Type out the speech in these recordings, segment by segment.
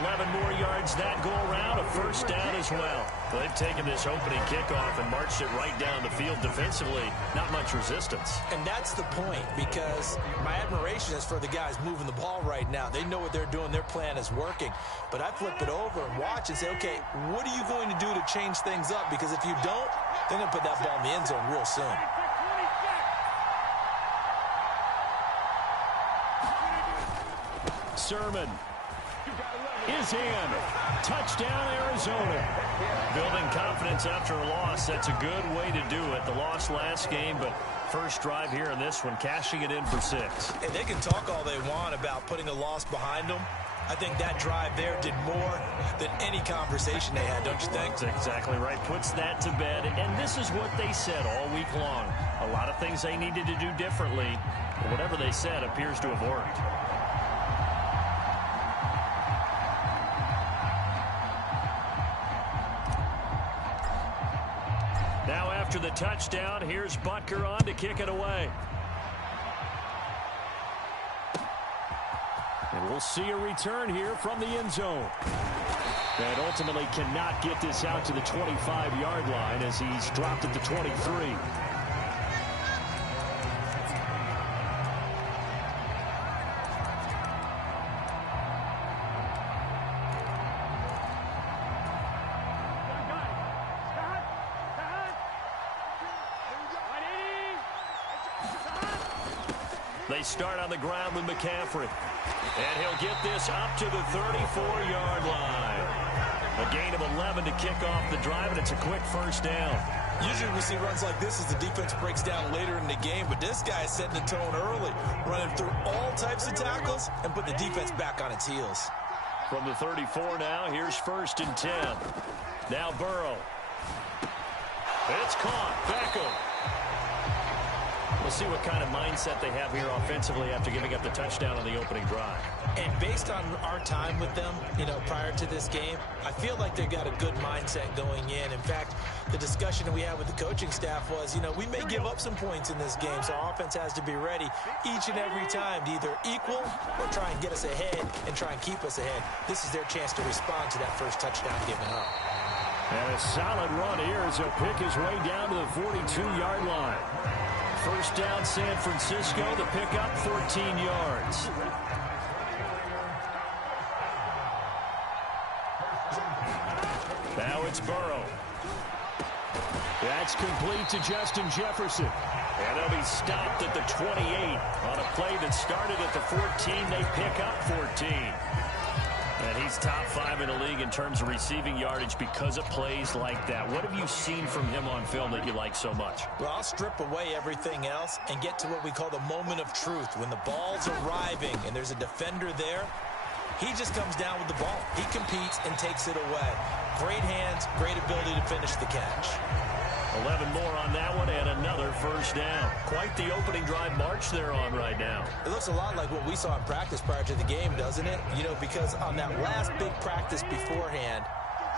11 more yards that go around, a first down as well. They've taken this opening kickoff and marched it right down the field defensively. Not much resistance. And that's the point, because my admiration is for the guys moving the ball right now. They know what they're doing. Their plan is working. But I flip it over and watch and say, okay, what are you going to do to change things up? Because if you don't, they're going to put that ball in the end zone real soon. Sermon is in. Touchdown, Arizona. Building confidence after a loss, that's a good way to do it. The loss last game, but first drive here in this one, cashing it in for 6. And they can talk all they want about putting a loss behind them. I think that drive there did more than any conversation they had, don't you think? That's exactly right. Puts that to bed. And this is what they said all week long. A lot of things they needed to do differently, but whatever they said appears to have worked. Now after the touchdown, here's Butker on to kick it away. And we'll see a return here from the end zone. And ultimately cannot get this out to the 25-yard line as he's dropped at the 23. They start on the ground with McCaffrey. And he'll get this up to the 34-yard line. A gain of 11 to kick off the drive, and it's a quick first down. Usually we see runs like this as the defense breaks down later in the game, but this guy is setting the tone early, running through all types of tackles and putting the defense back on its heels. From the 34 now, here's 1st and 10. Now Burrow. It's caught. Beckham. We'll see what kind of mindset they have here offensively after giving up the touchdown on the opening drive. And based on our time with them, prior to this game, I feel like they've got a good mindset going in. In fact, the discussion that we had with the coaching staff was, we may give up some points in this game, so our offense has to be ready each and every time to either equal or try and get us ahead and try and keep us ahead. This is their chance to respond to that first touchdown given up. And a solid run here as he'll pick his way down to the 42-yard line. First down, San Francisco. The pickup, 14 yards. Now it's Burrow. That's complete to Justin Jefferson. And they'll be stopped at the 28. On a play that started at the 14, they pick up 14. And he's top 5 in the league in terms of receiving yardage because of plays like that. What have you seen from him on film that you like so much? Well, I'll strip away everything else and get to what we call the moment of truth. When the ball's arriving and there's a defender there, he just comes down with the ball. He competes and takes it away. Great hands, great ability to finish the catch. 11 more on that one and another first down. Quite the opening drive march they're on right now. It looks a lot like what we saw in practice prior to the game, doesn't it? Because on that last big practice beforehand,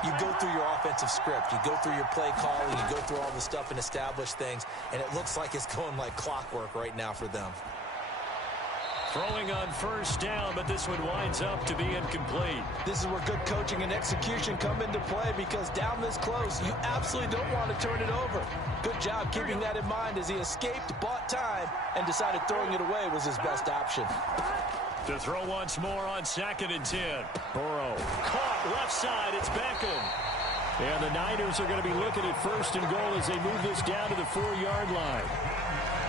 you go through your offensive script, you go through your play calling, you go through all the stuff and establish things, and it looks like it's going like clockwork right now for them. Throwing on first down, but this one winds up to be incomplete. This is where good coaching and execution come into play, because down this close, you absolutely don't want to turn it over. Good job keeping that in mind as he escaped, bought time, and decided throwing it away was his best option. To throw once more on 2nd and 10. Burrow caught left side. It's Beckham. And the Niners are going to be looking at 1st and goal as they move this down to the 4-yard line.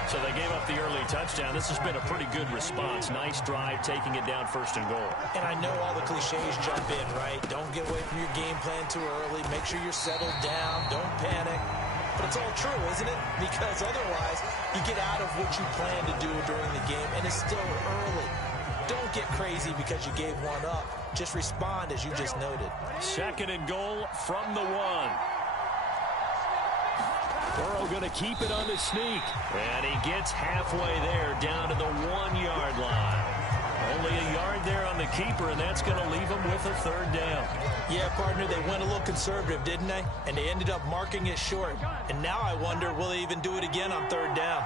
So they gave up the early touchdown. This has been a pretty good response. Nice drive, taking it down 1st and goal. And I know all the cliches jump in, right? Don't get away from your game plan too early. Make sure you're settled down. Don't panic. But it's all true, isn't it? Because otherwise, you get out of what you plan to do during the game, and it's still early. Don't get crazy because you gave one up. Just respond as you just noted. 2nd and goal from the 1. Burrow going to keep it on the sneak. And he gets halfway there, down to the 1-yard line. Only a yard there on the keeper, and that's going to leave him with a 3rd down. Yeah, partner, they went a little conservative, didn't they? And they ended up marking it short. And now I wonder, will they even do it again on 3rd down?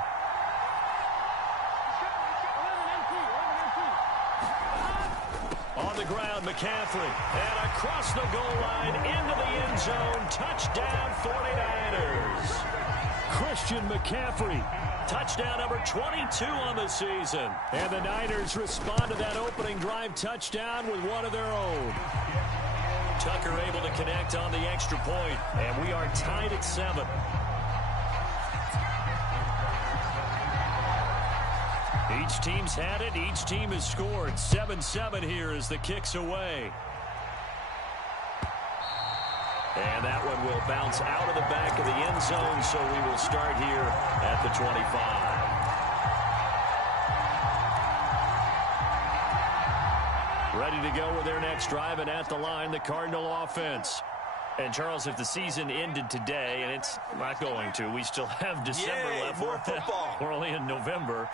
On on the ground, McCaffrey. And across the goal line, into the end zone. Touchdown, 49ers. Christian McCaffrey. Touchdown number 22 on the season. And the Niners respond to that opening drive touchdown with one of their own. Tucker able to connect on the extra point, and we are tied at 7. Each team's had it. Each team has scored. 7-7 here as the kick's away. And that one will bounce out of the back of the end zone, so we will start here at the 25. Ready to go with their next drive, and at the line, the Cardinal offense. And, Charles, if the season ended today, and it's not going to, we still have December left. More football. We're only in November.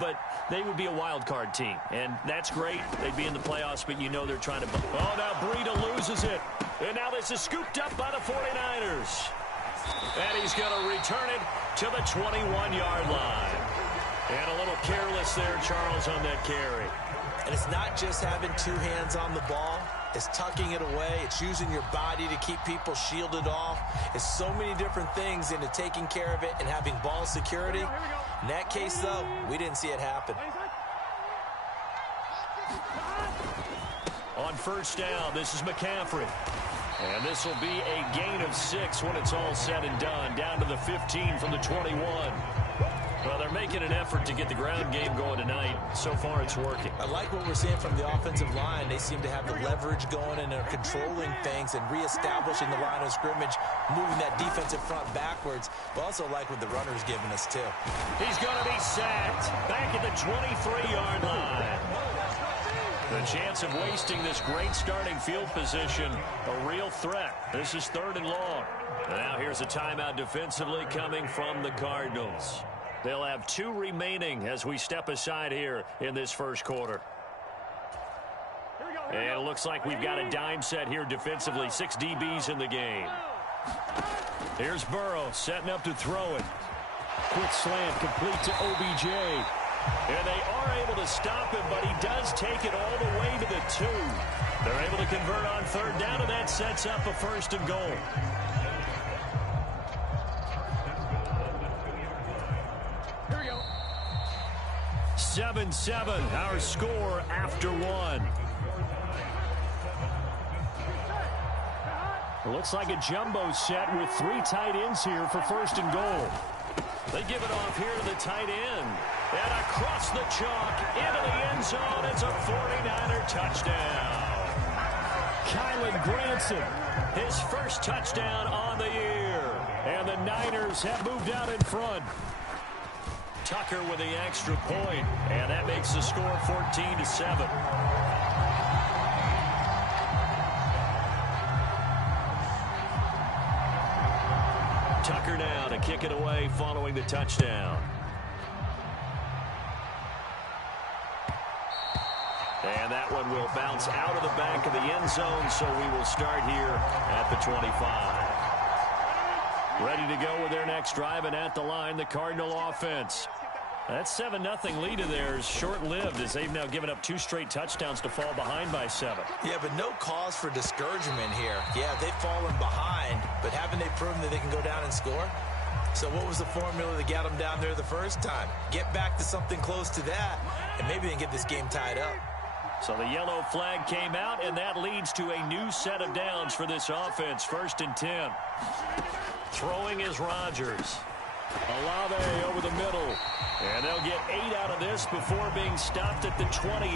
But they would be a wild card team, and that's great. They'd be in the playoffs, but you know they're trying to... Oh, now Breida loses it. And now this is scooped up by the 49ers. And he's going to return it to the 21-yard line. And a little careless there, Charles, on that carry. And it's not just having two hands on the ball. It's tucking it away. It's using your body to keep people shielded off. It's so many different things into taking care of it and having ball security. In that case, though, we didn't see it happen. On first down, this is McCaffrey. And this will be a gain of 6 when it's all said and done. Down to the 15 from the 21. Well, they're making an effort to get the ground game going tonight. So far, it's working. I like what we're seeing from the offensive line. They seem to have the leverage going, and they're controlling things and reestablishing the line of scrimmage, moving that defensive front backwards. But also like what the runner's giving us, too. He's going to be sacked back at the 23-yard line. The chance of wasting this great starting field position, a real threat. This is 3rd and long. Now here's a timeout defensively coming from the Cardinals. They'll have 2 remaining as we step aside here in this first quarter. And it looks like we've got a dime set here defensively. 6 DBs in the game. Here's Burrow setting up to throw it. Quick slant complete to OBJ. And they are able to stop him, but he does take it all the way to the 2. They're able to convert on 3rd down, and that sets up a 1st and goal. 7-7, our score after 1. It looks like a jumbo set with 3 tight ends here for 1st and goal. They give it off here to the tight end. And across the chalk into the end zone. It's a 49er touchdown. Kylan Granson, his first touchdown on the year. And the Niners have moved out in front. Tucker with the extra point, and that makes the score 14-7. Tucker now to kick it away following the touchdown. And that one will bounce out of the back of the end zone, so we will start here at the 25. Ready to go with their next drive, and at the line, the Cardinal offense. That 7-0 lead of theirs short-lived as they've now given up 2 straight touchdowns to fall behind by 7. Yeah, but no cause for discouragement here. Yeah, they've fallen behind, but haven't they proven that they can go down and score? So what was the formula that got them down there the first time? Get back to something close to that, and maybe they can get this game tied up. So the yellow flag came out, and that leads to a new set of downs for this offense. 1st and 10. Throwing is Rodgers. Olave over the middle. And they'll get 8 out of this before being stopped at the 28.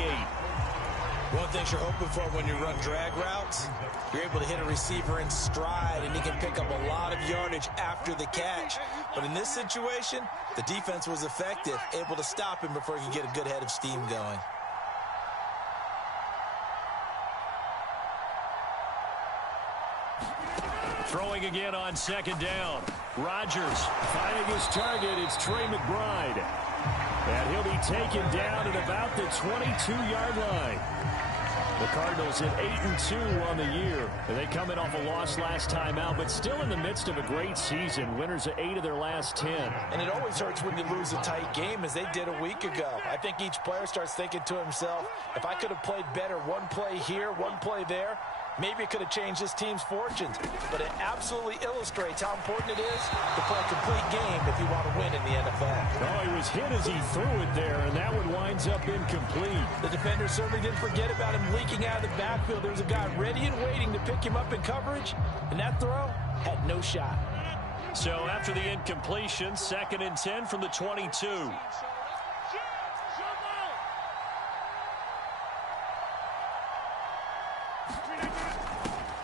One thing you're hoping for when you run drag routes, you're able to hit a receiver in stride, and he can pick up a lot of yardage after the catch. But in this situation, the defense was effective, able to stop him before he could get a good head of steam going. Throwing again on 2nd down. Rodgers finding his target. It's Trey McBride. And he'll be taken down at about the 22-yard line. The Cardinals at 8-2 on the year. They come in off a loss last time out, but still in the midst of a great season. Winners of 8 of their last 10. And it always hurts when you lose a tight game, as they did a week ago. I think each player starts thinking to himself, if I could have played better one play here, one play there, maybe it could have changed this team's fortunes. But it absolutely illustrates how important it is to play a complete game if you want to win in the NFL. Oh, he was hit as he threw it there, and that one winds up incomplete. The defender certainly didn't forget about him leaking out of the backfield. There was a guy ready and waiting to pick him up in coverage, and that throw had no shot. So after the incompletion, 2nd and 10 from the 22.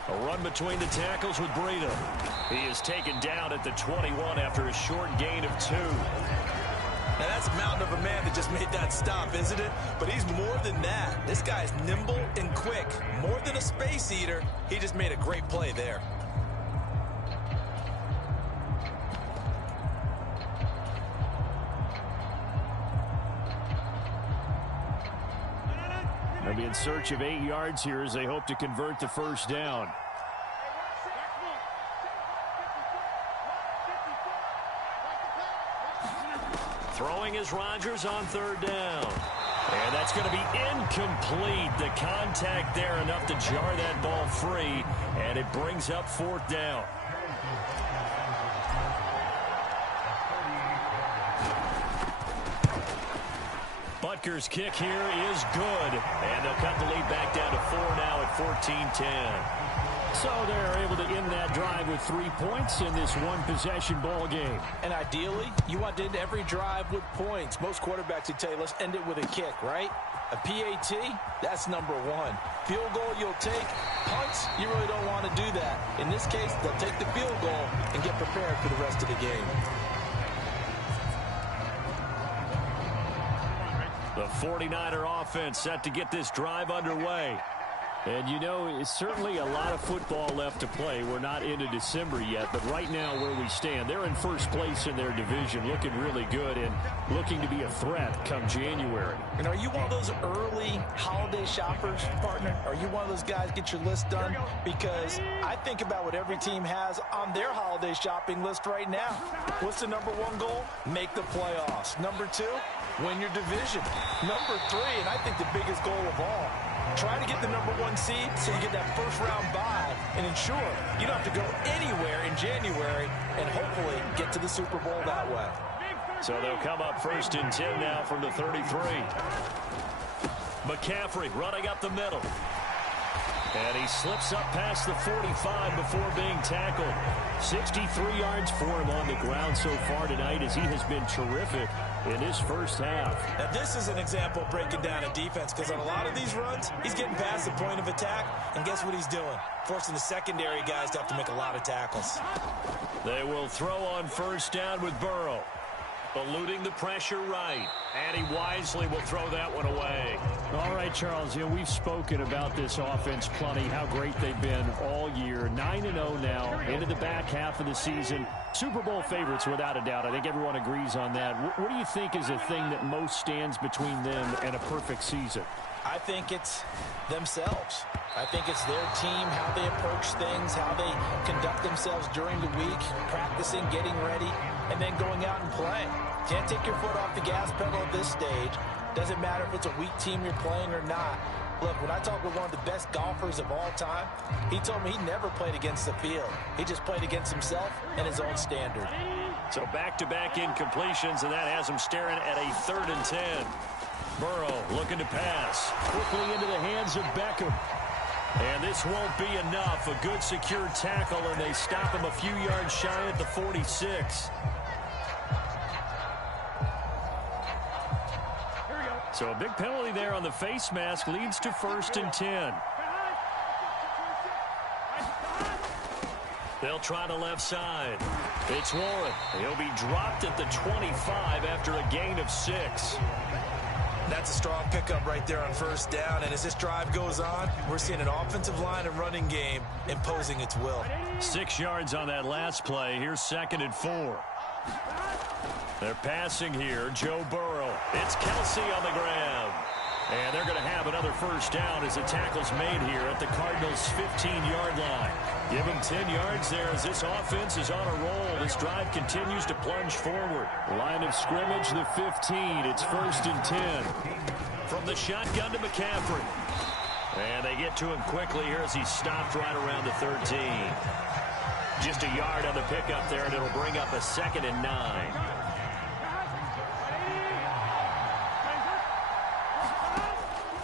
A run between the tackles with Breida. He is taken down at the 21 after a short gain of 2. Now that's a mountain of a man that just made that stop, isn't it? But he's more than that. This guy's nimble and quick. More than a space eater, he just made a great play there. They'll be in search of 8 yards here as they hope to convert the first down. Throwing is Rodgers on 3rd down. And that's going to be incomplete. The contact there enough to jar that ball free, and it brings up 4th down. Butker's kick here is good, and they'll cut the lead back down to 4 now at 14-10. So they're able to end that drive with 3 points in this one-possession ball game. And ideally, you want to end every drive with points. Most quarterbacks would tell you, let's end it with a kick, right? A PAT, that's number 1. Field goal, you'll take. Punts, you really don't want to do that. In this case, they'll take the field goal and get prepared for the rest of the game. The 49er offense set to get this drive underway. And, you know, it's certainly a lot of football left to play. We're not into December yet, but right now where we stand, they're in first place in their division, looking really good and looking to be a threat come January. And are you one of those early holiday shoppers, partner? Are you one of those guys get your list done? Because I think about what every team has on their holiday shopping list right now. What's the number 1 goal? Make the playoffs. Number 2, win your division. Number 3, and I think the biggest goal of all, try to get the number 1 seed so you get that first-round bye and ensure you don't have to go anywhere in January and hopefully get to the Super Bowl that way. So they'll come up 1st and 10 now from the 33. McCaffrey running up the middle. And he slips up past the 45 before being tackled. 63 yards for him on the ground so far tonight as he has been terrific in his first half. Now this is an example of breaking down a defense, because on a lot of these runs, he's getting past the point of attack, and guess what he's doing? Forcing the secondary guys to have to make a lot of tackles. They will throw on 1st down with Burrow. Eluding the pressure right. And he wisely will throw that one away. All right, Charles, you know, we've spoken about this offense plenty, how great they've been all year. 9-0 now, into the back half of the season. Super Bowl favorites, without a doubt. I think everyone agrees on that. What do you think is the thing that most stands between them and a perfect season? I think it's themselves. I think it's their team, how they approach things, how they conduct themselves during the week, practicing, getting ready, and then going out and playing. Can't take your foot off the gas pedal at this stage. Doesn't matter if it's a weak team you're playing or not. Look, when I talk with one of the best golfers of all time, he told me he never played against the field. He just played against himself and his own standard. So back-to-back incompletions, and that has him staring at a 3rd and 10. Burrow looking to pass. Quickly into the hands of Beckham. And this won't be enough. A good secure tackle, and they stop him a few yards shy at the 46. So a big penalty there on the face mask leads to 1st and 10. They'll try the left side. It's Warren. He'll be dropped at the 25 after a gain of 6. That's a strong pickup right there on 1st down, and as this drive goes on, we're seeing an offensive line and running game imposing its will. 6 yards on that last play. Here's 2nd and 4. They're passing here. Joe Burrow. It's Kelsey on the grab. And they're going to have another first down as the tackle's made here at the Cardinals' 15-yard line. Give them 10 yards there as this offense is on a roll. This drive continues to plunge forward. Line of scrimmage, the 15. It's 1st and 10. From the shotgun to McCaffrey. And they get to him quickly here as he's stopped right around the 13. Just a yard on the pickup there, and it'll bring up a 2nd and 9.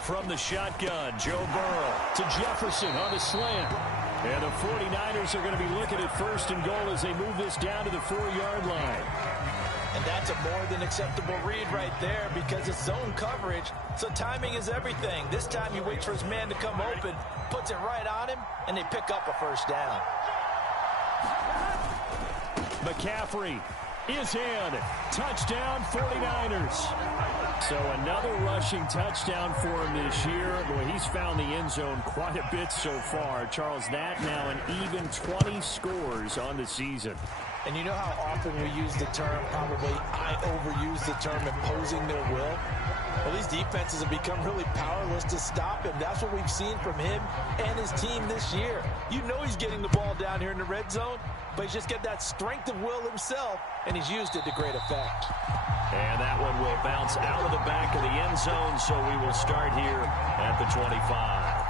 From the shotgun, Joe Burrow to Jefferson on the slant. And the 49ers are going to be looking at 1st and goal as they move this down to the 4-yard line. And that's a more than acceptable read right there because it's zone coverage, so timing is everything. This time he waits for his man to come open, puts it right on him, and they pick up a first down. McCaffrey is in. Touchdown, 49ers. So another rushing touchdown for him this year. Boy, he's found the end zone quite a bit so far. Charles, that now an even 20 scores on the season. And you know how often we use the term, probably I overuse the term, imposing their will? Well, these defenses have become really powerless to stop him. That's what we've seen from him and his team this year. You know he's getting the ball down here in the red zone, but he's just got that strength of will himself, and he's used it to great effect. And that one will bounce out of the back of the end zone, so we will start here at the 25.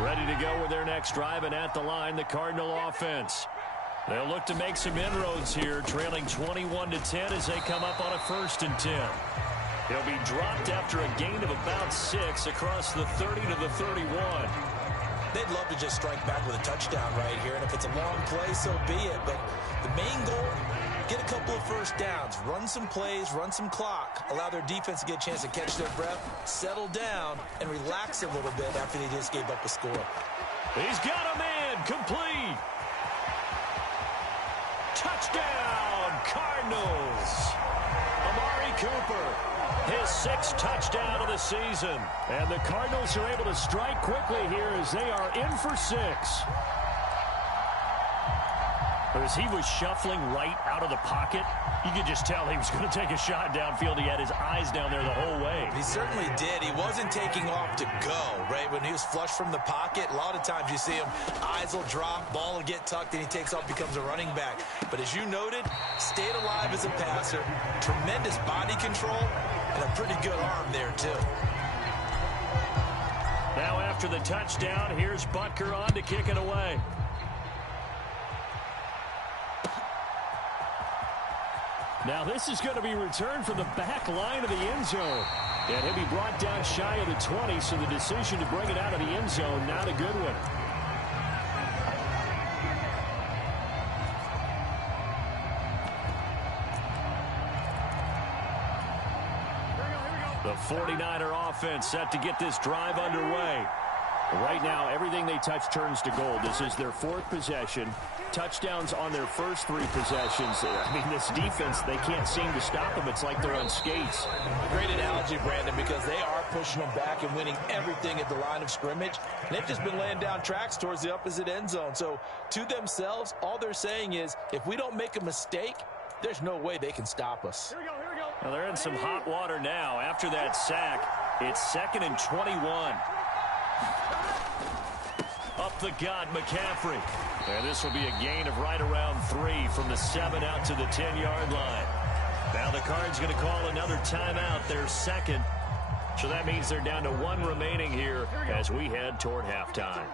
Ready to go with their next drive, and at the line, the Cardinal offense. They'll look to make some inroads here, trailing 21-10 as they come up on a 1st and 10. He'll be dropped after a gain of about 6 across the 30 to the 31. They'd love to just strike back with a touchdown right here, and if it's a long play, so be it. But the main goal, get a couple of first downs, run some plays, run some clock, allow their defense to get a chance to catch their breath, settle down, and relax a little bit after they just gave up a score. He's got a man, complete. Touchdown, Cardinals. Amari Cooper, his 6th touchdown of the season. And the Cardinals are able to strike quickly here as they are in for 6. As he was shuffling right out of the pocket, you could just tell he was going to take a shot downfield. He had his eyes down there the whole way. He certainly did. He wasn't taking off to go, right? When he was flush from the pocket, a lot of times you see him, eyes will drop, ball will get tucked, and he takes off, becomes a running back. But as you noted, stayed alive as a passer, tremendous body control, and a pretty good arm there, too. Now after the touchdown, here's Butker on to kick it away. Now this is going to be returned from the back line of the end zone. And he'll be brought down shy of the 20, so the decision to bring it out of the end zone, not a good one. The 49er offense set to get this drive underway. Right now, everything they touch turns to gold. This is their 4th possession. Touchdowns on their first 3 possessions. I mean, this defense, they can't seem to stop them. It's like they're on skates. Great analogy, Brandon, because they are pushing them back and winning everything at the line of scrimmage. And they've just been laying down tracks towards the opposite end zone. So to themselves, all they're saying is, if we don't make a mistake, there's no way they can stop us. Here we go, here we go. Well, they're in some hot water now. After that sack, it's 2nd and 21. Up the gut, McCaffrey. And this will be a gain of right around 3 from the 7 out to the 10-yard line. Now the Cards going to call another timeout, their 2nd. So that means they're down to 1 remaining here as we head toward halftime.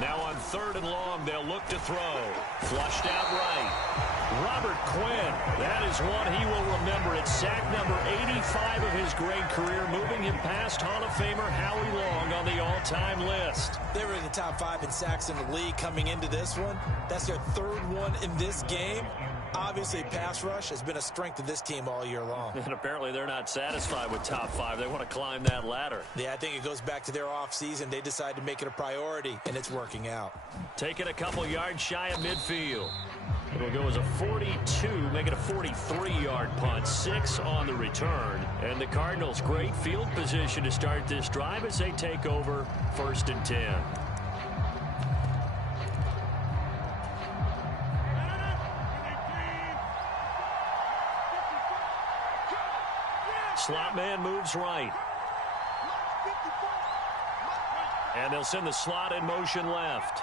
Now on 3rd and long, they'll look to throw. Flushed out right. Robert Quinn, that is one he will remember. It's sack number 85 of his great career, moving him past Hall of Famer Howie Long on the all-time list. They were in the top 5 in sacks in the league coming into this one. That's their 3rd one in this game. Obviously, pass rush has been a strength of this team all year long. And apparently they're not satisfied with top 5. They want to climb that ladder. Yeah, I think it goes back to their offseason. They decided to make it a priority, and it's working out. Taking a couple yards shy of midfield. It'll go as a 42, make it a 43-yard punt, 6 on the return. And the Cardinals, great field position to start this drive as they take over 1st and 10. Slot man moves right. And they'll send the slot in motion left.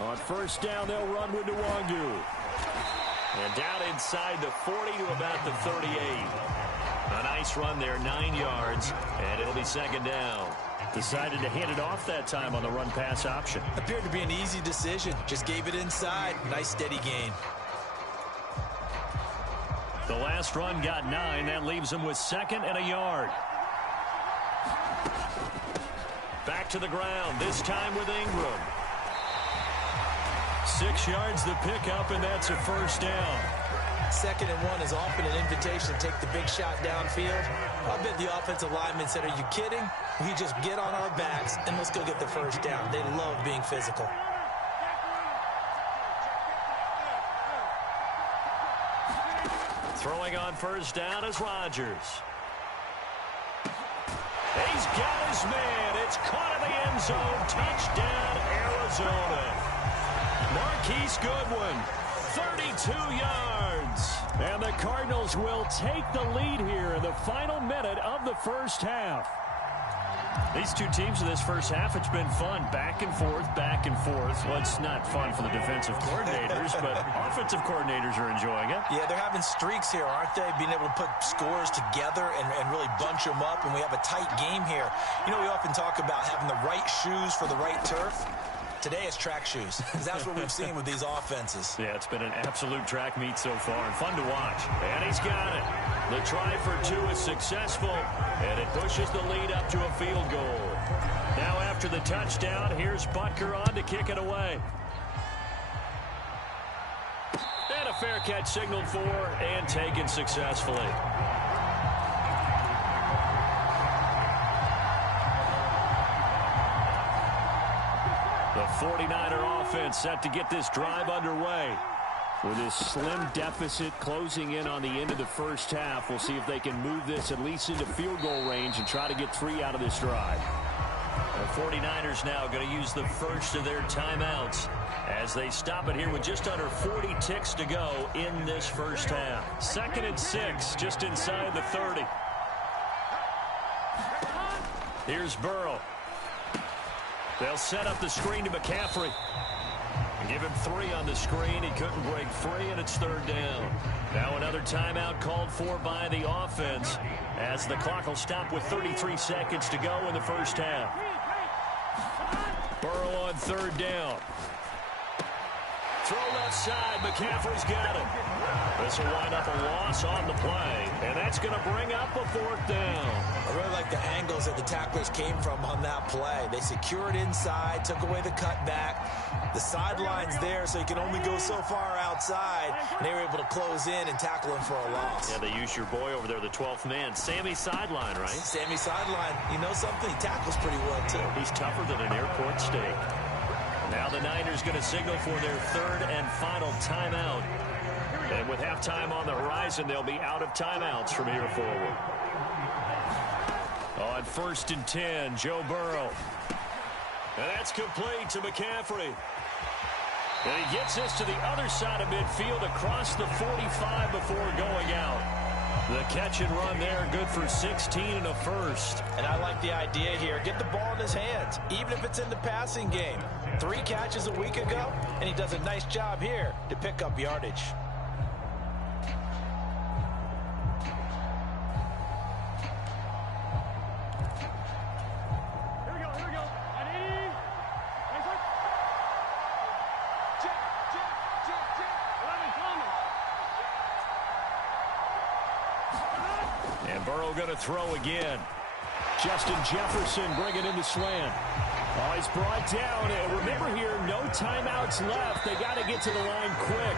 On 1st down, they'll run with Nwangu. And down inside the 40 to about the 38. A nice run there, 9 yards, and it'll be 2nd down. Decided to hand it off that time on the run-pass option. Appeared to be an easy decision. Just gave it inside. Nice steady gain. The last run got 9. That leaves him with 2nd and a yard. Back to the ground, this time with Ingram. 6 yards the pickup, and that's a 1st down. 2nd and 1 is often an invitation to take the big shot downfield. I bet the offensive lineman said, "Are you kidding? We just get on our backs and let's go get the 1st down." They love being physical. Throwing on 1st down is Rodgers. He's got his man. It's caught in the end zone. Touchdown, Arizona. Marquise Goodwin, 32 yards. And the Cardinals will take the lead here in the final minute of the 1st half. These two teams in this 1st half, it's been fun. Back and forth, back and forth. Well, it's not fun for the defensive coordinators, but offensive coordinators are enjoying it. Yeah, they're having streaks here, aren't they? Being able to put scores together and really bunch them up, and we have a tight game here. You know, we often talk about having the right shoes for the right turf. Today it's track shoes, because that's what we've seen with these offenses. Yeah, it's been an absolute track meet so far, and fun to watch. And he's got it. The try for 2 is successful, and it pushes the lead up to a field goal. Now after the touchdown, here's Butker on to kick it away. And a fair catch signaled for and taken successfully. The 49er offense set to get this drive underway. With this slim deficit closing in on the end of the 1st half, we'll see if they can move this at least into field goal range and try to get 3 out of this drive. The 49ers now going to use the first of their timeouts as they stop it here with just under 40 ticks to go in this 1st half. 2nd and 6, just inside the 30. Here's Burrow. They'll set up the screen to McCaffrey. Give him 3 on the screen. He couldn't break free, and it's 3rd down. Now another timeout called for by the offense as the clock will stop with 33 seconds to go in the 1st half. Burrow on 3rd down. Throw left side. McCaffrey's got it. This will wind up a loss on the play, and that's going to bring up a 4th down. I really like the angles that the tacklers came from on that play. They secured inside, took away the cutback. The sideline's there, so you can only go so far outside, and they were able to close in and tackle him for a loss. Yeah, they used your boy over there, the 12th man, Sammy Sideline, right? Sammy Sideline. You know something? He tackles pretty well, too. He's tougher than an airport steak. Now the Niners going to signal for their 3rd and final timeout. And with halftime on the horizon, they'll be out of timeouts from here forward. On 1st and 10, Joe Burrow. And that's complete to McCaffrey. And he gets this to the other side of midfield across the 45 before going out. The catch and run there, good for 16 and a 1st. And I like the idea here. Get the ball in his hands, even if it's in the passing game. 3 catches a week ago, and he does a nice job here to pick up yardage. And Burrow going to throw again. Justin Jefferson bringing in the slant. Oh, he's brought down. And remember here, no timeouts left. They got to get to the line quick.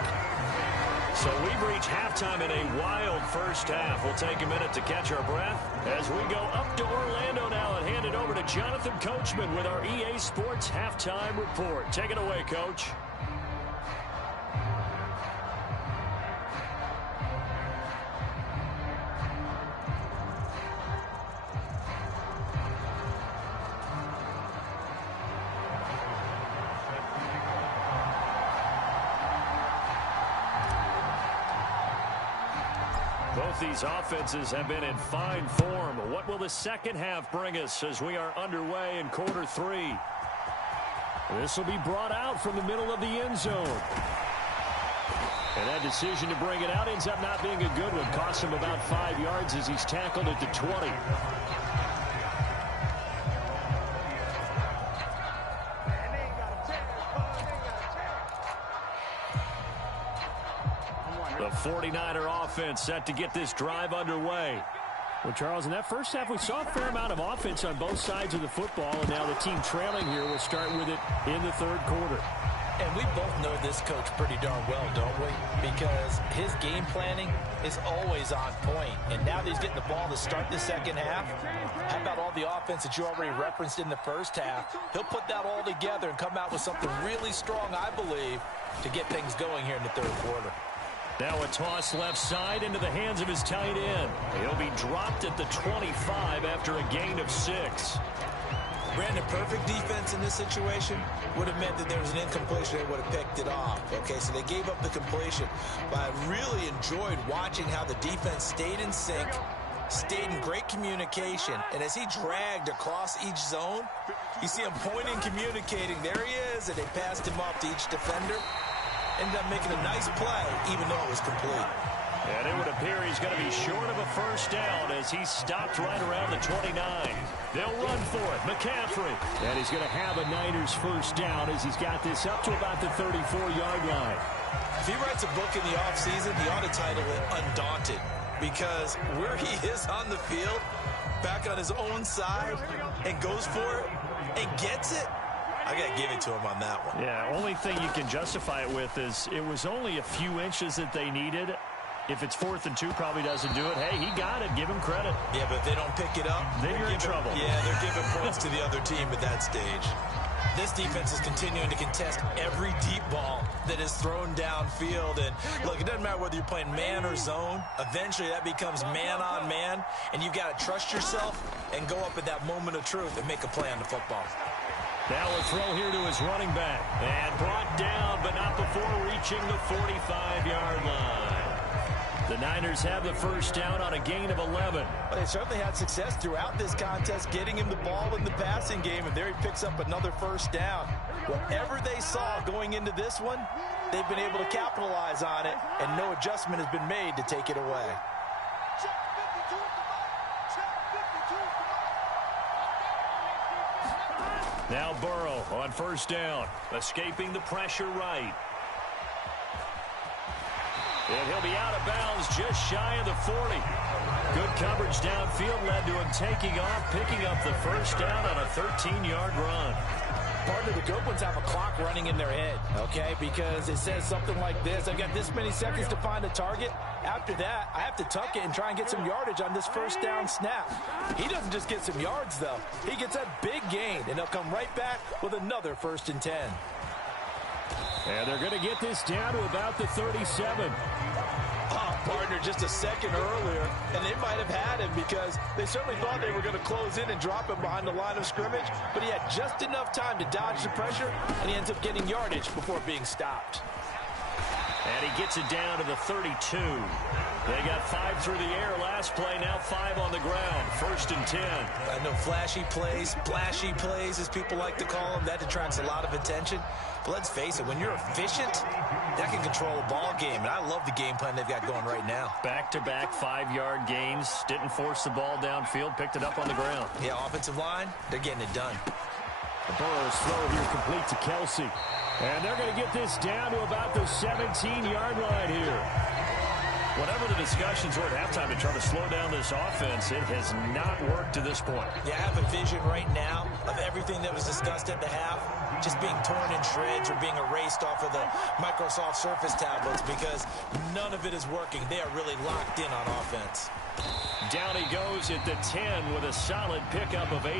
So we've reached halftime in a wild first half. We'll take a minute to catch our breath as we go up to Orlando now and hand it over to Jonathan Coachman with our EA Sports Halftime Report. Take it away, Coach. Both these offenses have been in fine form. What will the second half bring us as we are underway in quarter 3? This will be brought out from the middle of the end zone. And that decision to bring it out ends up not being a good one. Costs him about 5 yards as he's tackled at the 20. The 49er offense set to get this drive underway. Well, Charles, in that first half, we saw a fair amount of offense on both sides of the football, and now the team trailing here will start with it in the third quarter. And we both know this coach pretty darn well, don't we? Because his game planning is always on point. And now that he's getting the ball to start the second half, how about all the offense that you already referenced in the first half? He'll put that all together and come out with something really strong, I believe, to get things going here in the third quarter. Now a toss left side into the hands of his tight end. He'll be dropped at the 25 after a gain of 6. Brandon, perfect defense in this situation would have meant that there was an incompletion. They would have picked it off. Okay, so they gave up the completion. But I really enjoyed watching how the defense stayed in sync, stayed in great communication. And as he dragged across each zone, you see him pointing, communicating. There he is, and they passed him off to each defender. Ended up making a nice play, even though it was complete. And it would appear he's going to be short of a first down as he's stopped right around the 29. They'll run for it. McCaffrey. And he's going to have a Niners first down as he's got this up to about the 34-yard line. If he writes a book in the offseason, he ought to title it Undaunted, because where he is on the field, back on his own side, and goes for it and gets it, I got to give it to him on that one. Yeah, only thing you can justify it with is it was only a few inches that they needed. If it's 4th and 2, probably doesn't do it. Hey, he got it. Give him credit. Yeah, but if they don't pick it up, then you're in trouble. Yeah, they're giving points to the other team at that stage. This defense is continuing to contest every deep ball that is thrown downfield. And, look, it doesn't matter whether you're playing man or zone. Eventually, that becomes man on man, and you've got to trust yourself and go up at that moment of truth and make a play on the football. Now a throw here to his running back. And brought down, but not before reaching the 45-yard line. The Niners have the first down on a gain of 11. Well, they certainly had success throughout this contest, getting him the ball in the passing game, and there he picks up another first down. Whatever they saw going into this one, they've been able to capitalize on it, and no adjustment has been made to take it away. Now Burrow on first down, escaping the pressure right. And he'll be out of bounds just shy of the 40. Good coverage downfield led to him taking off, picking up the first down on a 13-yard run. Part of the good ones have a clock running in their head, okay? Because it says something like this: I've got this many seconds to find a target. After that, I have to tuck it and try and get some yardage on this first down snap. He doesn't just get some yards, though. He gets a big gain, and they'll come right back with another 1st and 10. And they're going to get this down to about the 37. Partner just a second earlier, and they might have had him because they certainly thought they were going to close in and drop him behind the line of scrimmage, but he had just enough time to dodge the pressure, and he ends up getting yardage before being stopped. And he gets it down to the 32. They got 5 through the air last play, now 5 on the ground. 1st and 10. I know flashy plays, splashy plays, as people like to call them. That attracts a lot of attention. But let's face it, when you're efficient, that can control a ball game. And I love the game plan they've got going right now. Back-to-back 5-yard gains. Didn't force the ball downfield. Picked it up on the ground. Yeah, offensive line, they're getting it done. The Burrow's throw here complete to Kelsey. And they're going to get this down to about the 17-yard line here. Whatever the discussions were at halftime to try to slow down this offense, it has not worked to this point. Yeah, I have a vision right now of everything that was discussed at the half just being torn in shreds or being erased off of the Microsoft Surface tablets because none of it is working. They are really locked in on offense. Down he goes at the 10 with a solid pickup of 8.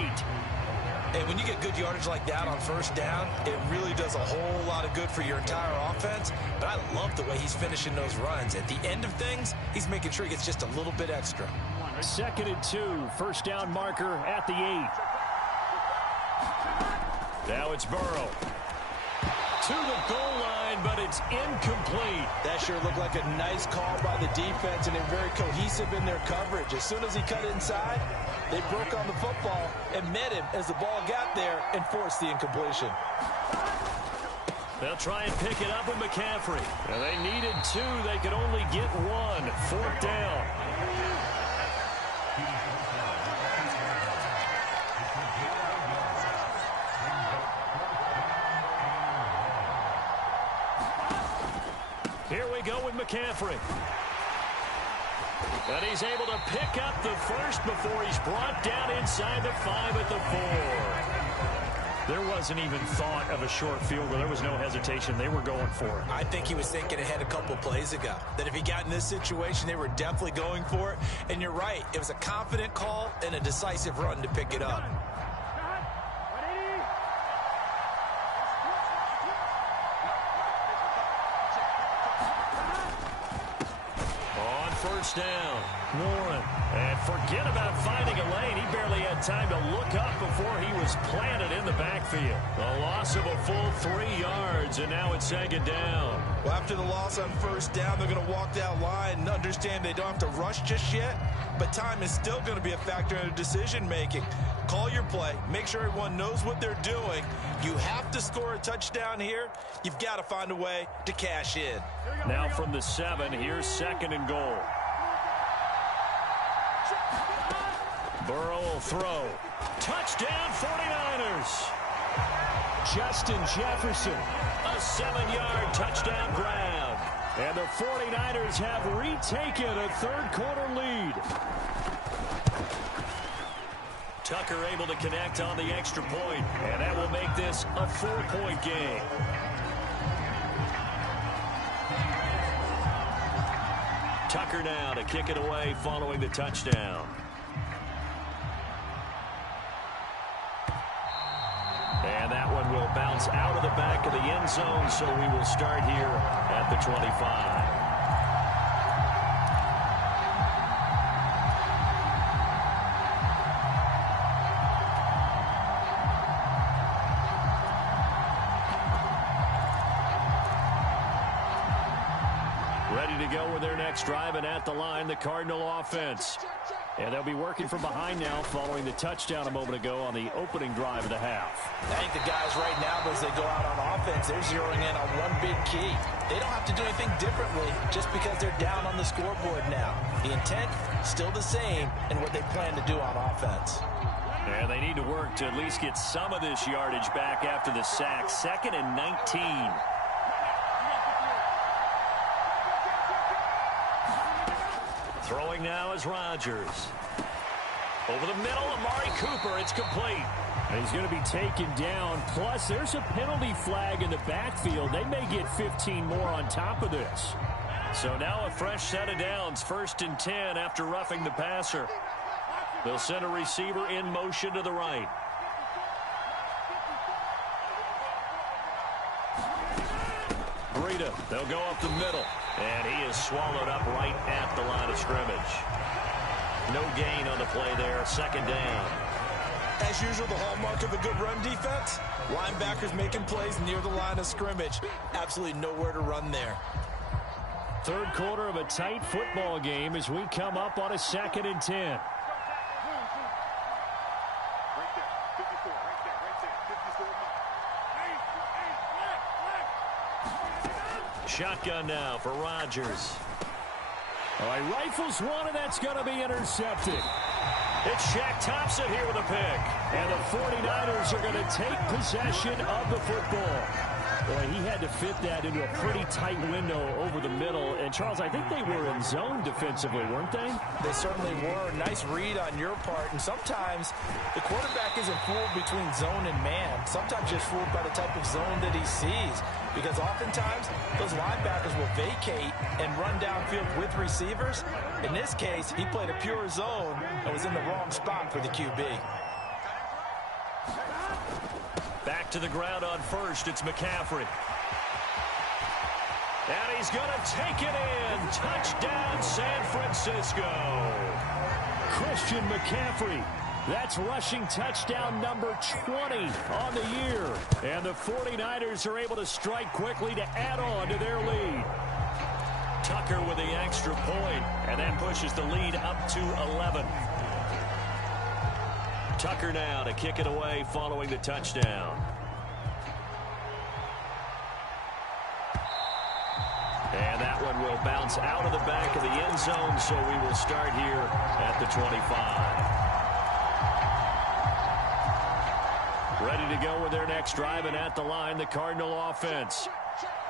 And when you get good yardage like that on first down, it really does a whole lot of good for your entire offense. But I love the way he's finishing those runs. At the end of things, he's making sure he gets just a little bit extra. 2nd and 2, first down marker at the 8. Now it's Burrow. To the goal line, but it's incomplete. That sure looked like a nice call by the defense, and they're very cohesive in their coverage. As soon as he cut inside, they broke on the football and met him as the ball got there and forced the incompletion. They'll try and pick it up with McCaffrey. Now they needed 2. They could only get 1. 4th down. Here we go with McCaffrey. And he's able to pick up the first before he's brought down inside the 5 at the 4. There wasn't even thought of a short field goal. There was no hesitation. They were going for it. I think he was thinking ahead a couple plays ago, that if he got in this situation, they were definitely going for it. And you're right. It was a confident call and a decisive run to pick it up. First down, Warren. And forget about finding a lane. He barely had time to look up before he was planted in the backfield. The loss of a full 3 yards, and now it's 2nd down. Well, after the loss on first down, they're going to walk that line and understand they don't have to rush just yet. But time is still going to be a factor in decision-making. Call your play. Make sure everyone knows what they're doing. You have to score a touchdown here. You've got to find a way to cash in. Now from the 7, here's 2nd and goal. Burrow will throw. Touchdown 49ers. Justin Jefferson. A 7-yard touchdown grab. And the 49ers have retaken a 3rd quarter lead. Tucker able to connect on the extra point, and that will make this a 4-point game. Tucker now to kick it away following the touchdown. And that one will bounce out of the back of the end zone, so we will start here at the 25. Ready to go with their next drive, and at the line, the Cardinal offense. And they'll be working from behind now following the touchdown a moment ago on the opening drive of the half. I think the guys right now, as they go out on offense, they're zeroing in on one big key. They don't have to do anything differently just because they're down on the scoreboard now. The intent, still the same in what they plan to do on offense. And they need to work to at least get some of this yardage back after the sack. 2nd and 19. Throwing now is Rodgers. Over the middle, Amari Cooper. It's complete. And he's going to be taken down. Plus, there's a penalty flag in the backfield. They may get 15 more on top of this. So now a fresh set of downs. 1st and 10 after roughing the passer. They'll send a receiver in motion to the right. Breida, they'll go up the middle. And he is swallowed up right at the line of scrimmage. No gain on the play there. 2nd down. As usual, the hallmark of a good run defense, linebackers making plays near the line of scrimmage. Absolutely nowhere to run there. 3rd quarter of a tight football game as we come up on a 2nd and 10. Shotgun now for Rodgers. All right, rifles one, and that's going to be intercepted. It's Shaq Thompson here with a pick. And the 49ers are going to take possession of the football. Boy, he had to fit that into a pretty tight window over the middle. And, Charles, I think they were in zone defensively, weren't they? They certainly were. Nice read on your part. And sometimes the quarterback isn't fooled between zone and man. Sometimes just fooled by the type of zone that he sees. Because oftentimes, those linebackers will vacate and run downfield with receivers. In this case, he played a pure zone and was in the wrong spot for the QB. Back to the ground on first. It's McCaffrey. And he's going to take it in. Touchdown, San Francisco. Christian McCaffrey. That's rushing touchdown number 20 on the year. And the 49ers are able to strike quickly to add on to their lead. Tucker with the extra point, and that pushes the lead up to 11. Tucker now to kick it away following the touchdown. And that one will bounce out of the back of the end zone, so we will start here at the 25. Ready to go with their next drive, and at the line, the Cardinal offense.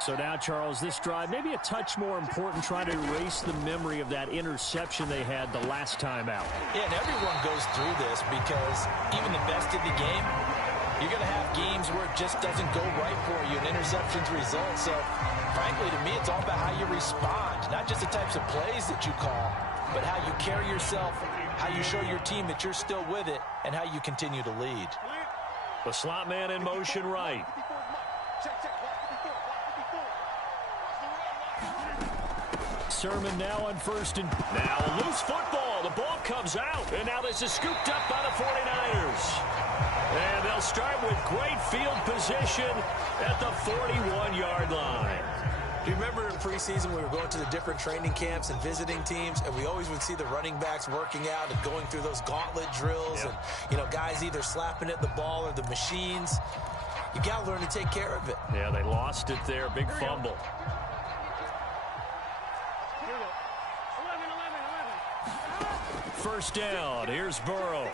So now, Charles, this drive, maybe a touch more important, trying to erase the memory of that interception they had the last time out. Yeah, and everyone goes through this because even the best in the game, you're going to have games where it just doesn't go right for you, and interceptions result. So, frankly, to me, it's all about how you respond, not just the types of plays that you call, but how you carry yourself, how you show your team that you're still with it, and how you continue to lead. The slot man in motion right. Sermon now on first and now a loose football. The ball comes out, and now this is scooped up by the 49ers. And they'll start with great field position at the 41-yard line. Do you remember in preseason we were going to the different training camps and visiting teams, and we always would see the running backs working out and going through those gauntlet drills, and, you know, guys either slapping at the ball or the machines. You got to learn to take care of it. Yeah, they lost it there. Big fumble. First down. Here's Burrow.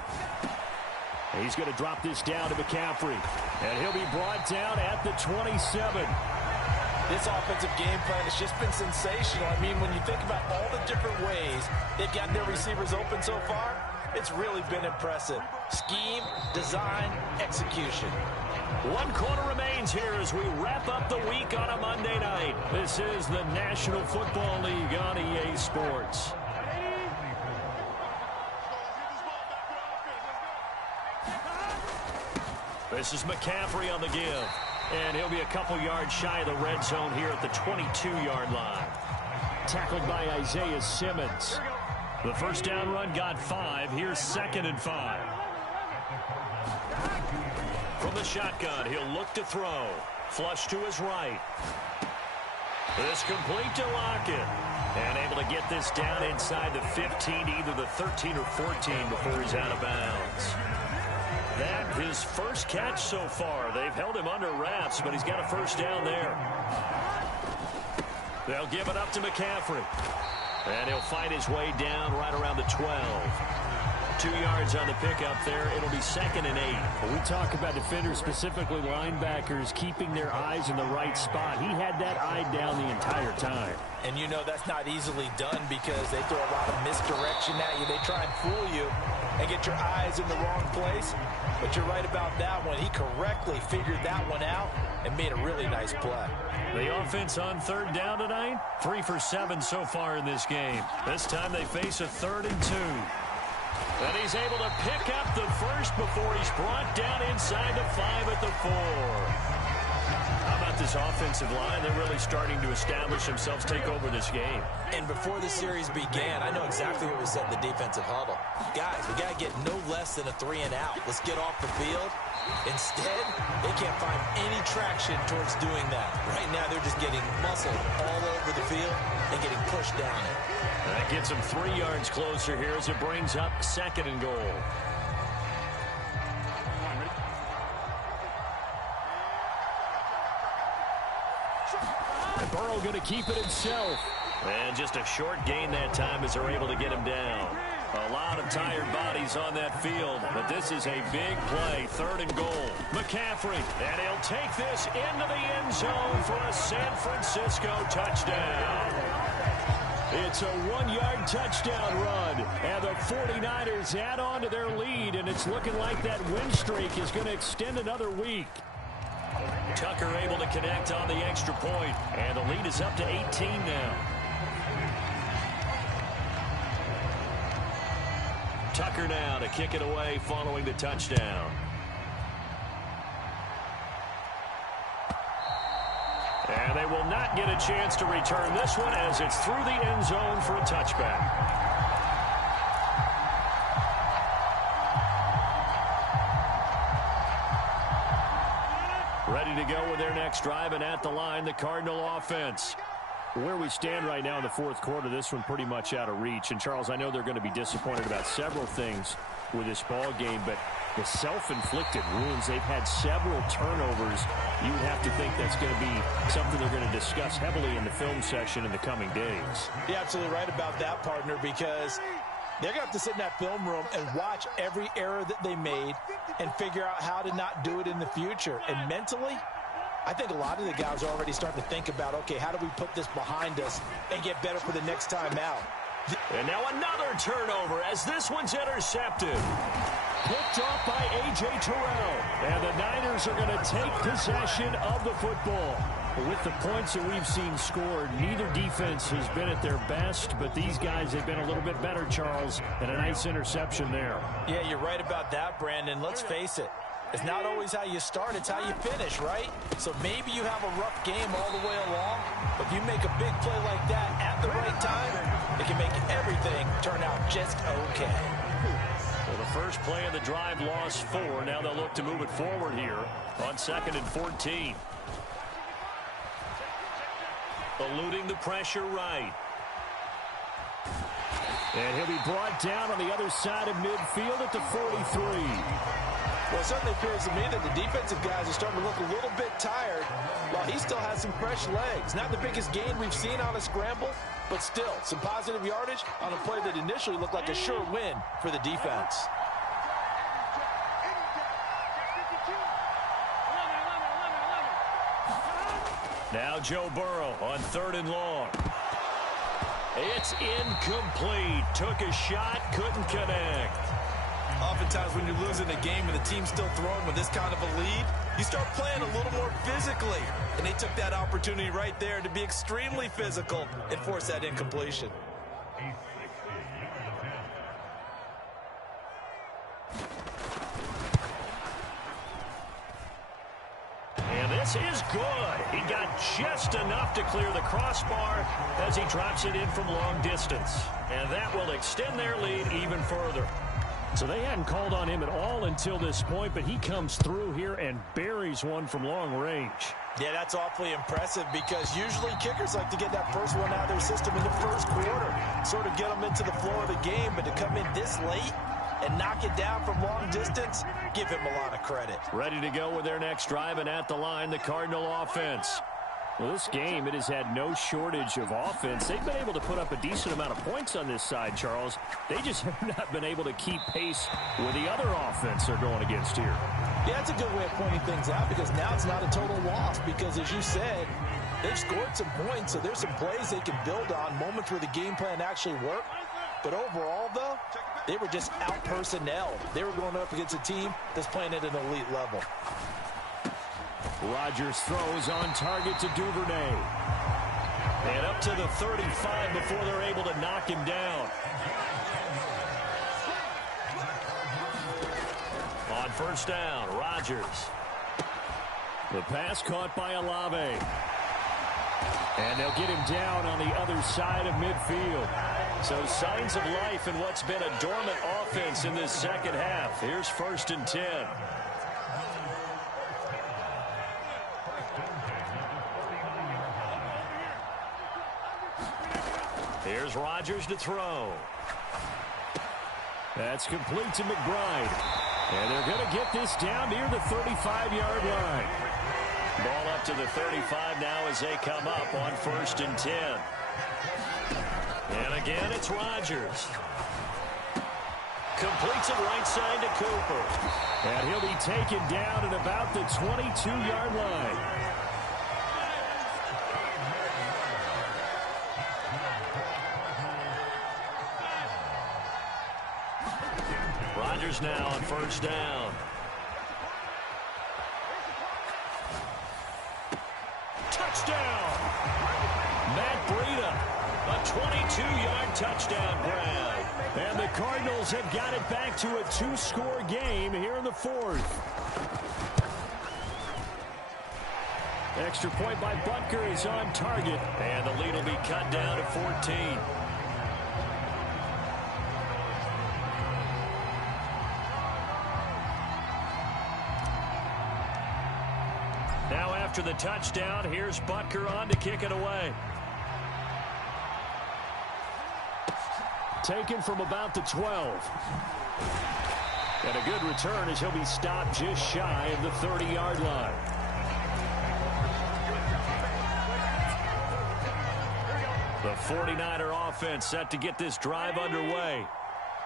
He's going to drop this down to McCaffrey. And he'll be brought down at the 27. This offensive game plan has just been sensational. I mean, when you think about all the different ways they've gotten their receivers open so far, it's really been impressive. Scheme, design, execution. 1 quarter remains here as we wrap up the week on a Monday night. This is the National Football League on EA Sports. This is McCaffrey on the give. And he'll be a couple yards shy of the red zone here at the 22-yard line. Tackled by Isaiah Simmons. The first down run got 5. Here's 2nd and 5. From the shotgun, he'll look to throw. Flush to his right. This complete to Lockett. And able to get this down inside the 15, either the 13 or 14 before he's out of bounds. That his first catch so far. They've held him under wraps, but he's got a first down there. They'll give it up to McCaffrey. And he'll fight his way down right around the 12. 2 yards on the pickup there. It'll be 2nd and 8. When we talk about defenders, specifically linebackers, keeping their eyes in the right spot, he had that eye down the entire time. And you know that's not easily done because they throw a lot of misdirection at you. They try and fool you and get your eyes in the wrong place. But you're right about that one. He correctly figured that one out and made a really nice play. The offense on 3rd down tonight, 3 for 7 so far in this game. This time they face a 3rd and 2. And he's able to pick up the first before he's brought down inside the 5 at the 4. How about this offensive line? They're really starting to establish themselves, take over this game. And before the series began, I know exactly what was said in the defensive huddle. Guys, we got to get no less than a 3 and out. Let's get off the field. Instead, they can't find any traction towards doing that. Right now, they're just getting muscled all over the field and getting pushed down it. That gets them 3 yards closer here as it brings up 2nd and goal. Burrow going to keep it himself. And just a short gain that time as they're able to get him down. A lot of tired bodies on that field, but this is a big play, 3rd and goal. McCaffrey, and he'll take this into the end zone for a San Francisco touchdown. It's a 1-yard touchdown run, and the 49ers add on to their lead, and it's looking like that win streak is going to extend another week. Tucker able to connect on the extra point, and the lead is up to 18 now. Tucker now to kick it away following the touchdown. And they will not get a chance to return this one as it's through the end zone for a touchback. Ready to go with their next drive, and at the line, the Cardinal offense. Where we stand right now in the 4th quarter, this one pretty much out of reach. And, Charles, I know they're going to be disappointed about several things with this ball game, but the self-inflicted wounds, they've had several turnovers. You have to think that's going to be something they're going to discuss heavily in the film section in the coming days. You're absolutely right about that, partner, because they're going to have to sit in that film room and watch every error that they made and figure out how to not do it in the future. And mentally, I think a lot of the guys are already starting to think about, okay, how do we put this behind us and get better for the next time out? And now another turnover as this one's intercepted. Picked off by A.J. Terrell. And the Niners are going to take possession of the football. With the points that we've seen scored, neither defense has been at their best, but these guys have been a little bit better, Charles, and a nice interception there. Yeah, you're right about that, Brandon. Let's face it. It's not always how you start, it's how you finish, right? So maybe you have a rough game all the way along, but if you make a big play like that at the right time, it can make everything turn out just okay. Well, the first play of the drive lost 4. Now they'll look to move it forward here on 2nd and 14. Eluding the pressure right. And he'll be brought down on the other side of midfield at the 43. Well, it certainly appears to me that the defensive guys are starting to look a little bit tired while he still has some fresh legs. Not the biggest gain we've seen on a scramble, but still some positive yardage on a play that initially looked like a sure win for the defense. Now Joe Burrow on 3rd and long. It's incomplete. Took a shot, couldn't connect. Oftentimes when you're losing a game and the team's still throwing with this kind of a lead, you start playing a little more physically. And they took that opportunity right there to be extremely physical and force that incompletion. And this is good. He got just enough to clear the crossbar as he drops it in from long distance. And that will extend their lead even further. So they hadn't called on him at all until this point, but he comes through here and buries one from long range. Yeah, that's awfully impressive because usually kickers like to get that first one out of their system in the first quarter, sort of get them into the flow of the game, but to come in this late and knock it down from long distance, give him a lot of credit. Ready to go with their next drive, and at the line, the Cardinal offense. Well, this game, it has had no shortage of offense. They've been able to put up a decent amount of points on this side, Charles. They just have not been able to keep pace with the other offense they're going against here. Yeah, that's a good way of pointing things out because now it's not a total loss because, as you said, they've scored some points, so there's some plays they can build on, moments where the game plan actually worked. But overall, though, they were just out-personnelled. They were going up against a team that's playing at an elite level. Rodgers throws on target to Duvernay. And up to the 35 before they're able to knock him down. On 1st down, Rodgers. The pass caught by Olave. And they'll get him down on the other side of midfield. So signs of life in what's been a dormant offense in this second half. Here's 1st and 10. Here's Rodgers to throw. That's complete to McBride. And they're going to get this down near the 35-yard line. Ball up to the 35 now as they come up on 1st and 10. And again, it's Rodgers. Completes it right side to Cooper. And he'll be taken down at about the 22-yard line. Rodgers now on first down. Touchdown! Matt Breida, a 22-yard touchdown grab. And the Cardinals have got it back to a 2-score game here in the fourth. Extra point by Butker is on target. And the lead will be cut down to 14. Now after the touchdown, here's Butker on to kick it away. Taken from about the 12. And a good return as he'll be stopped just shy of the 30-yard line. The 49er offense set to get this drive underway.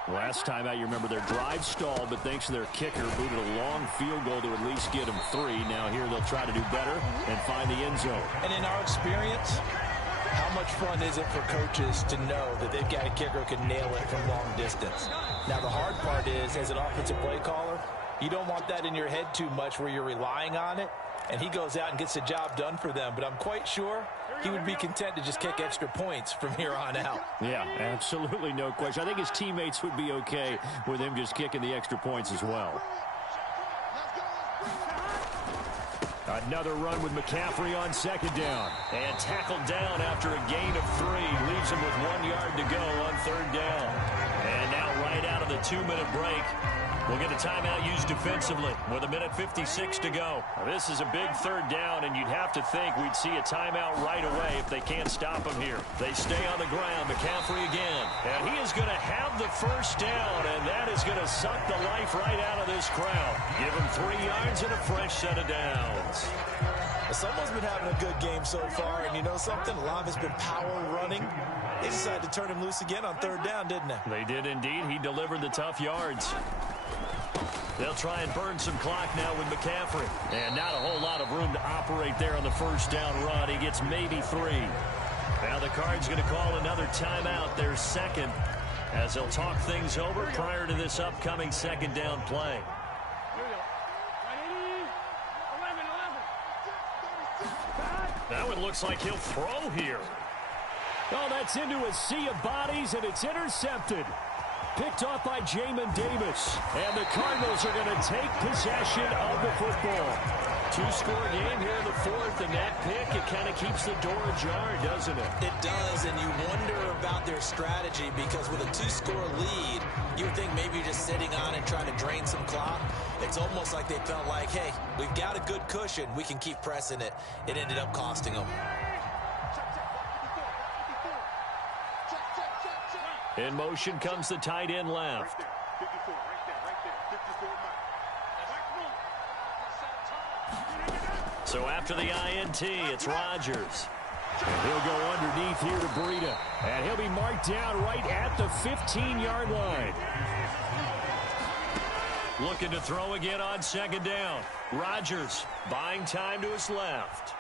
Last time out, you remember their drive stalled, but thanks to their kicker, booted a long field goal to at least get them 3. Now here they'll try to do better and find the end zone. And in our experience, how much fun is it for coaches to know that they've got a kicker who can nail it from long distance? Now, the hard part is, as an offensive play caller, you don't want that in your head too much where you're relying on it, and he goes out and gets the job done for them. But I'm quite sure he would be content to just kick extra points from here on out. Yeah, absolutely no question. I think his teammates would be okay with him just kicking the extra points as well. Another run with McCaffrey on second down. And tackled down after a gain of 3. Leaves him with 1 yard to go on third down. And now right out of the 2-minute break, we'll get a timeout used defensively with 1:56 to go. Now, this is a big third down, and you'd have to think we'd see a timeout right away if they can't stop him here. They stay on the ground. McCaffrey again. And he is going to have the first down, and that is going to suck the life right out of this crowd. Give him 3 yards and a fresh set of downs. Someone's been having a good game so far, and you know something? A lot has been power running. They decided to turn him loose again on third down, didn't they? They did indeed. He delivered the tough yards. They'll try and burn some clock now with McCaffrey. And not a whole lot of room to operate there on the first down run. He gets maybe 3. Now the Cards going to call another timeout, their second, as they'll talk things over prior to this upcoming second down play. That one looks like he'll throw here. Oh, that's into a sea of bodies, and it's intercepted. Picked off by Jamin Davis. And the Cardinals are going to take possession of the football. 2-score game here in the fourth, and that pick, it kind of keeps the door ajar, doesn't it? It does, and you wonder about their strategy, because with a 2-score lead, you would think maybe you're just sitting on and trying to drain some clock. It's almost like they felt like, hey, we've got a good cushion. We can keep pressing it. It ended up costing them. In motion comes the tight end left. So after the INT, it's Rodgers. And he'll go underneath here to Breida. And he'll be marked down right at the 15-yard line. Looking to throw again on second down. Rodgers buying time to his left.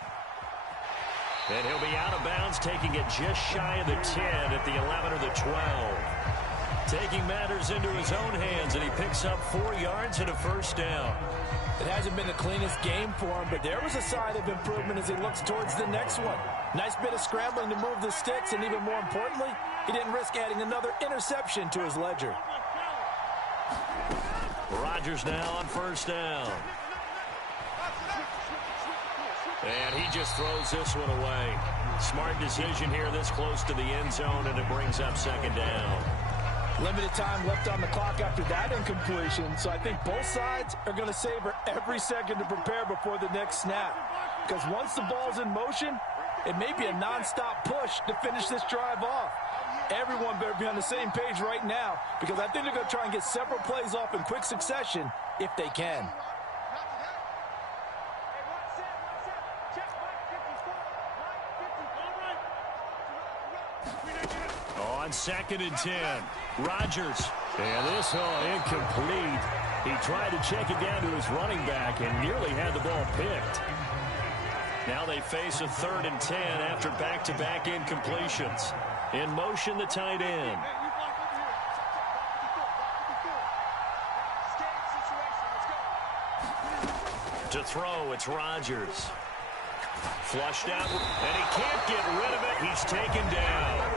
And he'll be out of bounds, taking it just shy of the 10 at the 11 or the 12. Taking matters into his own hands, and he picks up 4 yards and a first down. It hasn't been the cleanest game for him, but there was a sign of improvement as he looks towards the next one. Nice bit of scrambling to move the sticks, and even more importantly, he didn't risk adding another interception to his ledger. Rodgers now on first down. And he just throws this one away. Smart decision here this close to the end zone, and it brings up second down. Limited time left on the clock after that incompletion, so I think both sides are going to savor every second to prepare before the next snap. Because once the ball's in motion, it may be a nonstop push to finish this drive off. Everyone better be on the same page right now, because I think they're going to try and get several plays off in quick succession if they can. On 2nd and 10. Rodgers. And this incomplete. He tried to check it down to his running back and nearly had the ball picked. Now they face a 3rd and 10 after back-to-back incompletions. In motion, the tight end. To throw, it's Rodgers. Flushed out, and he can't get rid of it. He's taken down.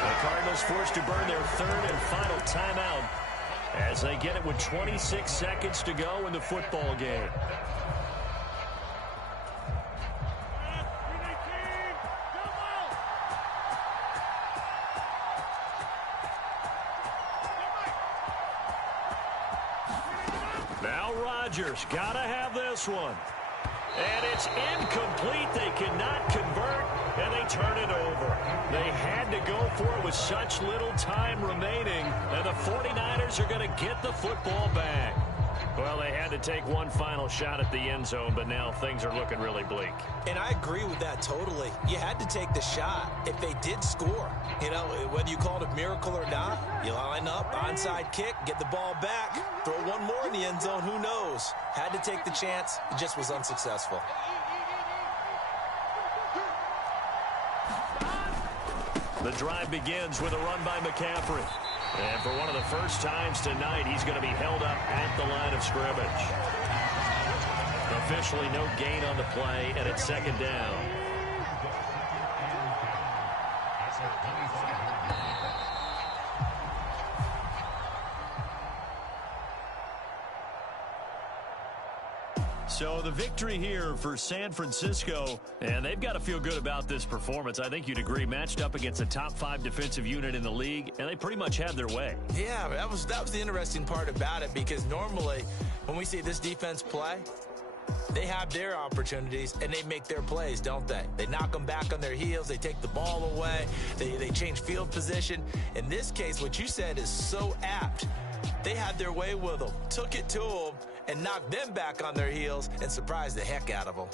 The Cardinals forced to burn their 3rd and final timeout as they get it with 26 seconds to go in the football game. Now Rodgers, gotta have this one. And it's incomplete. They cannot convert, and they turn it over. They had to go for it with such little time remaining, and the 49ers are going to get the football back. Well, they had to take one final shot at the end zone, but now things are looking really bleak. And I agree with that totally. You had to take the shot if they did score. You know, whether you call it a miracle or not, you line up, onside kick, get the ball back, throw one more in the end zone, who knows? Had to take the chance, it just was unsuccessful. The drive begins with a run by McCaffrey. And for one of the first times tonight, he's going to be held up at the line of scrimmage. Officially no gain on the play, and it's 2nd down. So the victory here for San Francisco, and they've got to feel good about this performance. I think you'd agree, matched up against a top 5 defensive unit in the league, and they pretty much had their way. Yeah, that was the interesting part about it, because normally when we see this defense play, they have their opportunities and they make their plays, don't they? They knock them back on their heels, they take the ball away, they change field position. In this case, what you said is so apt. They had their way with them, took it to them, and knocked them back on their heels and surprised the heck out of them.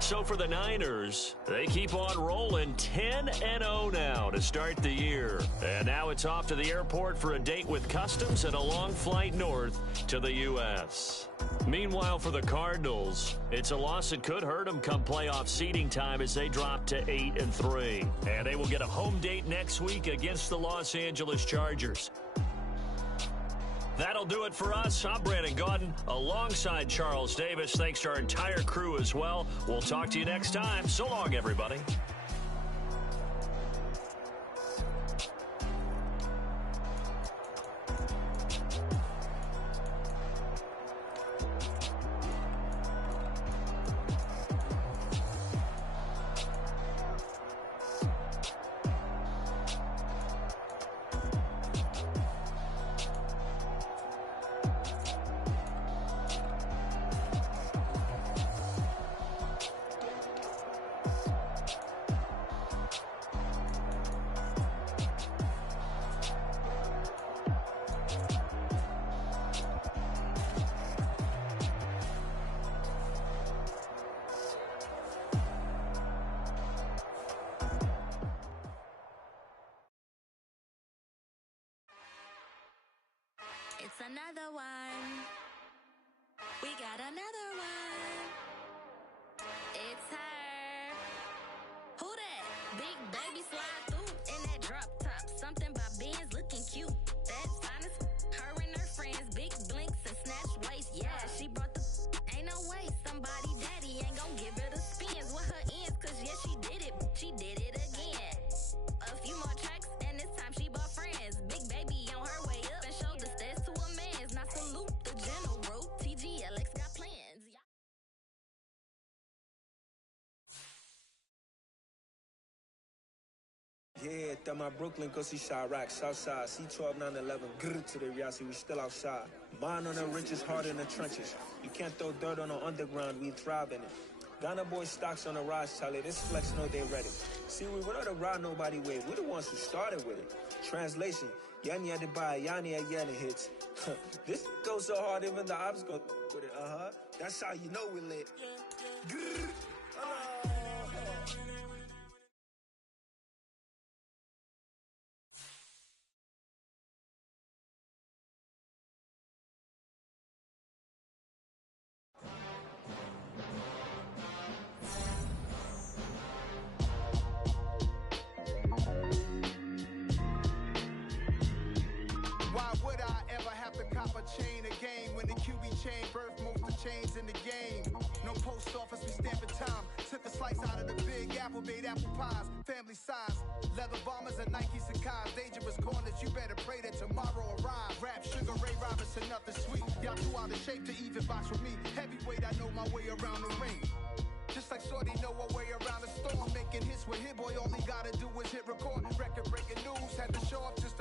So for the Niners, they keep on rolling 10-0 now to start the year. And now it's off to the airport for a date with Customs and a long flight north to the U.S. Meanwhile, for the Cardinals, it's a loss that could hurt them come playoff seeding time as they drop to 8-3. And they will get a home date next week against the Los Angeles Chargers. That'll do it for us. I'm Brandon Gaudin alongside Charles Davis. Thanks to our entire crew as well. We'll talk to you next time. So long, everybody. It's another one. We got another one. It's her. Who that? Big baby slide through in that drop top. Something about Benz looking cute. That's honest. Her and her friends, big blinks and snatch waist. Yeah, she brought the. Ain't no way somebody daddy ain't gon' give her the spins with her ends. Cause yeah, she did it. She did it again. A few more tracks and this time she bought friends. Big baby on her way up and showed the stairs to a man's. Now salute the general. TGLX got plans. Yeah, that my Brooklyn, go see Chirac, Southside, C12, 911, grr to the Riasi, we still outside. Mine on the riches, heart in the trenches. You can't throw dirt on the underground, we thrive in it. Ghana boy stocks on the rise, Charlie, this flex know they ready. See, we were not the ride nobody with, we the ones who started with it. Translation, Yani had to buy, Yani had Yanni hits. This goes so hard, even the ops go with it, That's how you know we lit. Grr. chains in the game. No post office, we stamping time. Took a slice out of the big apple, made apple pies. Family size, leather bombers and Nike Sacai's. Dangerous corners, you better pray that tomorrow arrives. Rap, Sugar Ray Robinson, nothing sweet. Y'all too out of shape to even box with me. Heavyweight, I know my way around the ring. Just like Shorty know her way around the storm. Making hits with Hit Boy, all he gotta do is hit record. Record breaking news, had to show up just